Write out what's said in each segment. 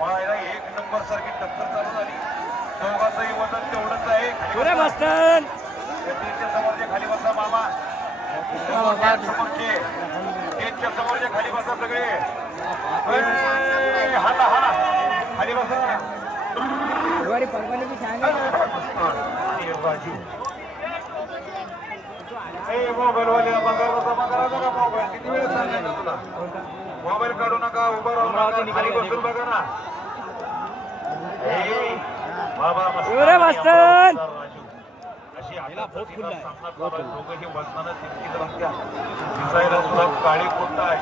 पाहायला एक नंबर सारखी टक्कर चालू झाली. दोघांचंही वजन तेवढंच आहे. त्याच्या समोरचे खाली बसा मामा, समोरचे त्याच्या समोरचे खाली बसा सगळे. हाला हाला खाली बसा. मोबाईल वाले मोबाईल किती वेळ सांगायचा तुला? मोबाईल काढू नका, उभं राहू नका, खाली बसून बघा ना. बाबा मस्त अशी दोघंही वजनानं तितकीच रंगत्या. दिसायला सुद्धा काळी कुट्ट आहे,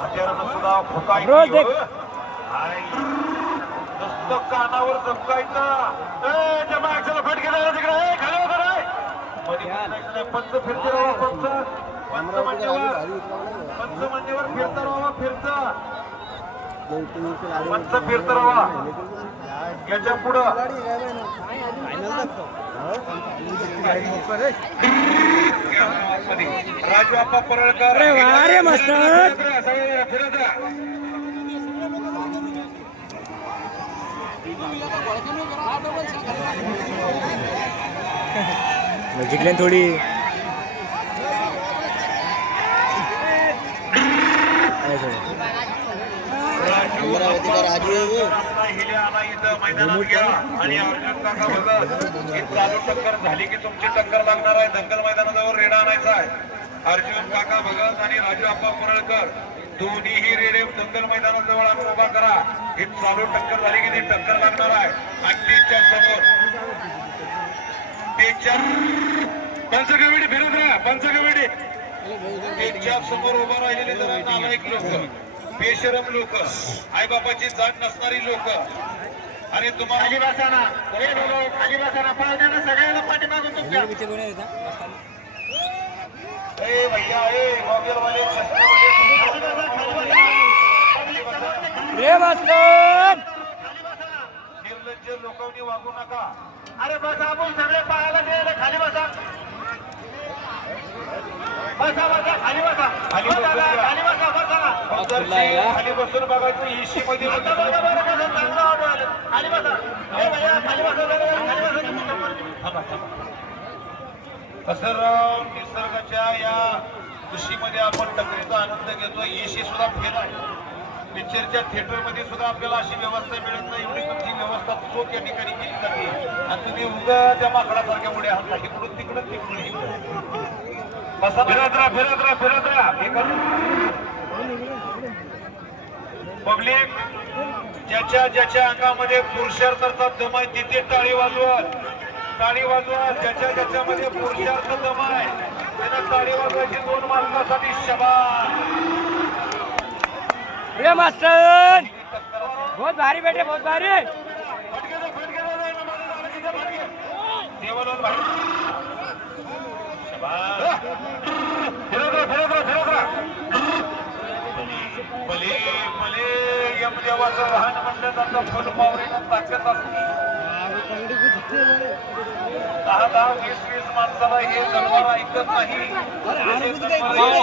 हत्यारानं सुद्धा फुकाय आणि नुसतं कानावर जमकायचं. फटके तिकडे खाली होतं रे. पंच फिरते राहा, पंच मान्यवर फिरता राहा, फिरता पंच फिरता राहा. याच्या पुढं राजू आप्पा परळकर फिरत जिंकल्या थोडी मैदानात घ्या आणि अर्जुन काका बघा चालू टक्कर झाली की तुमची टक्कर लागणार आहे. दंगल मैदानाजवळ रेडा आणायचा आहे. अर्जुन काका भगत आणि राजू आप्पा परळकर दोन्हीही रेडे दंगल मैदानाजवळ आणून उभा करा. ही चालू टक्कर झाली की ती टक्कर लागणार आहे. आणि त्याच्या समोर पंचगवेडी फिरत राहा, पंचगवेडी त्याच्या समोर उभा राहिलेले जरा नालायक लोक, बेशरम लोक, आई बापाची जाण नसणारी लोक. आणि तुम्हाला खाली बसाना, खाली बसाना, पाहण्यानं सगळ्यांना पाठीमागून तुमच्या भैया मोबाईलवाले निर्लज्ज लोकांनी वागू नका. अरे बसा, आपण सगळे पाहायला गेले. खाली बसा, बसा बसा, खाली बसा, खाली बसा, खाली बसा, बसा खाली बसून बघायचं. इशी मध्ये खाली बसा. खाली बसा, कसरराव निसर्गाच्या या कृषीमध्ये आपण टकरीचा आनंद घेतो. एसी सुद्धा फेल आहे. पिक्चरच्या थिएटर मध्ये सुद्धा आपल्याला अशी व्यवस्था मिळत नाही. एवढी तुमची व्यवस्था चोख या ठिकाणी केली जाते आणि तुम्ही उगा त्या माकडासारख्या पुढे आहात. इकडून तिकडून तिकडून बसा, फिरत राहा, फिरत राहा, फिरत राहा. पब्लिक ज्याच्या ज्याच्या अंगामध्ये पुरुषार्थाचा दम आहे तिथे टाळी वाजवत, टाळी वाजवत. ज्याच्या ज्याच्यामध्ये पुरुषार्थ दम आहे त्यांना टाळी वाजवायची. 2 मार्कासाठी शाबास. मास्टर बहुत भारी बेटे, बहुत भारी. भले भले यमदेवाचं वाहन म्हणलं जातं. फुल पावरीनं ताकद असते. 10-10, 20-20 माणसाला हे जनावर ऐकत नाही.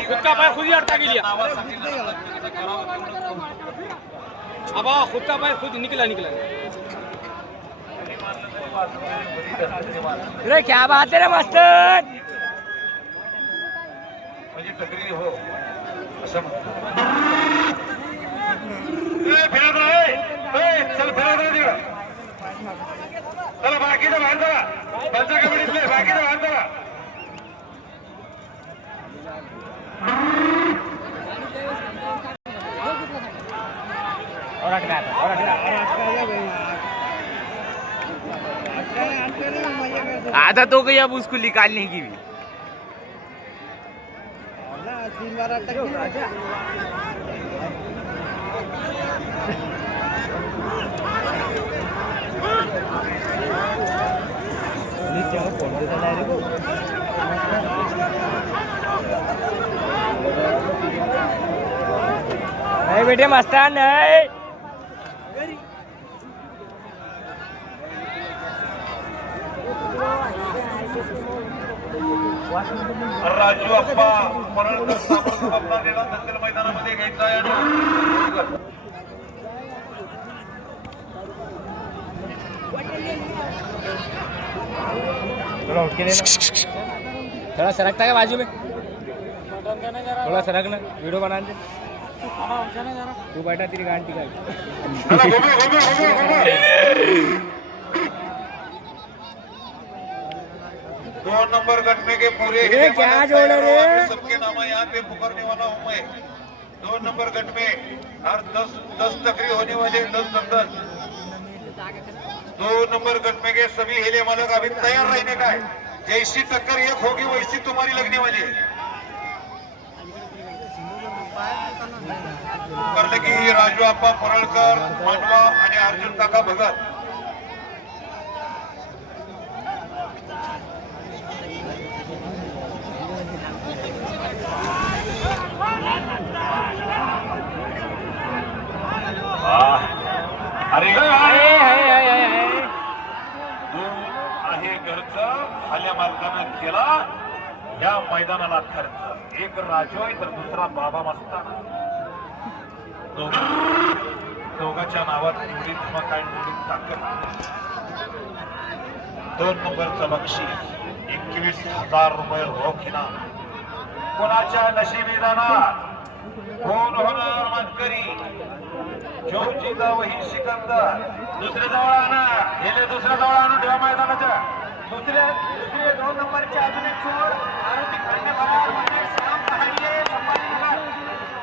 खुद का पैर खुद ही अटका लिया. अब खुद का पैर खुद निकला. अरे क्या बात है रे मास्टर. म्हणजे तक्रारी हो असं म्हणतो. फिरत राहा, चल फिरत राहा तिकडं. चला बाकीचं बाहेर चला. पंचगडीतले बाकीचं बाहेर चला. आधा तो गई, अब उसको निकालने की भी. नहीं बेटे मस्तान नहीं. राजू आप्पा परळकर सामोरचा आपला नेला दंगल मैदानामध्ये घ्यायचा आहे. थोड़ा सरकता है बाजू में, थोड़ा सरक ना, वीडियो बना दे तू बैठा, तेरी गांडी का दो नंबर गटने के पूरे क्या जोड़ रहे सबके नाम यहाँ पे पुकारने वाला हूँ मैं। 2 नंबर गट में हर 10 टकरी होने वाले 10 2 नंबर गट में के सभी हिले मालक अभी तैयार रहने का है। जैसी टक्कर एक होगी वैसी तुम्हारी लगने वाली है। करले की राजू आप्पा परळकर, मांडवा आणि अर्जुन काका भगत। अरे आहे घरचं खाल्या मालकानं केला या मैदानाला खर्च। एक राजू आहे तर दुसरा बाबा मस्ताना। दोघांच्या नावात एवढी धमक आहे, एवढी ताकद। 2 नंबरचं बक्षीस 21,000 रुपये रोख इनाम। कोणाच्या नशिबी जाणार, कोण होणार मानकरी, जो जिदा वही सिकंदर। दुसरे जवळ आणा, गेले दुसऱ्या जवळ आणून ठेवा मैदानाच्या। दुसरे 2 नंबरचे अजून एक चोर मारुती खांडे भराड म्हणजे श्याम पहाडिये संभाजीनगर।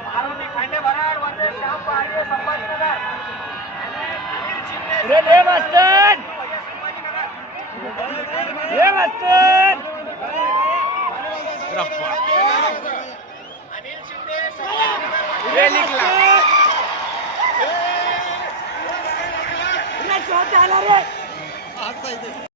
मारुती खांडे भराड म्हणजे श्याम पहाडिये संभाजीनगर। रे मस्तन, रे मस्तन अनिल शिंदे ये निकला रे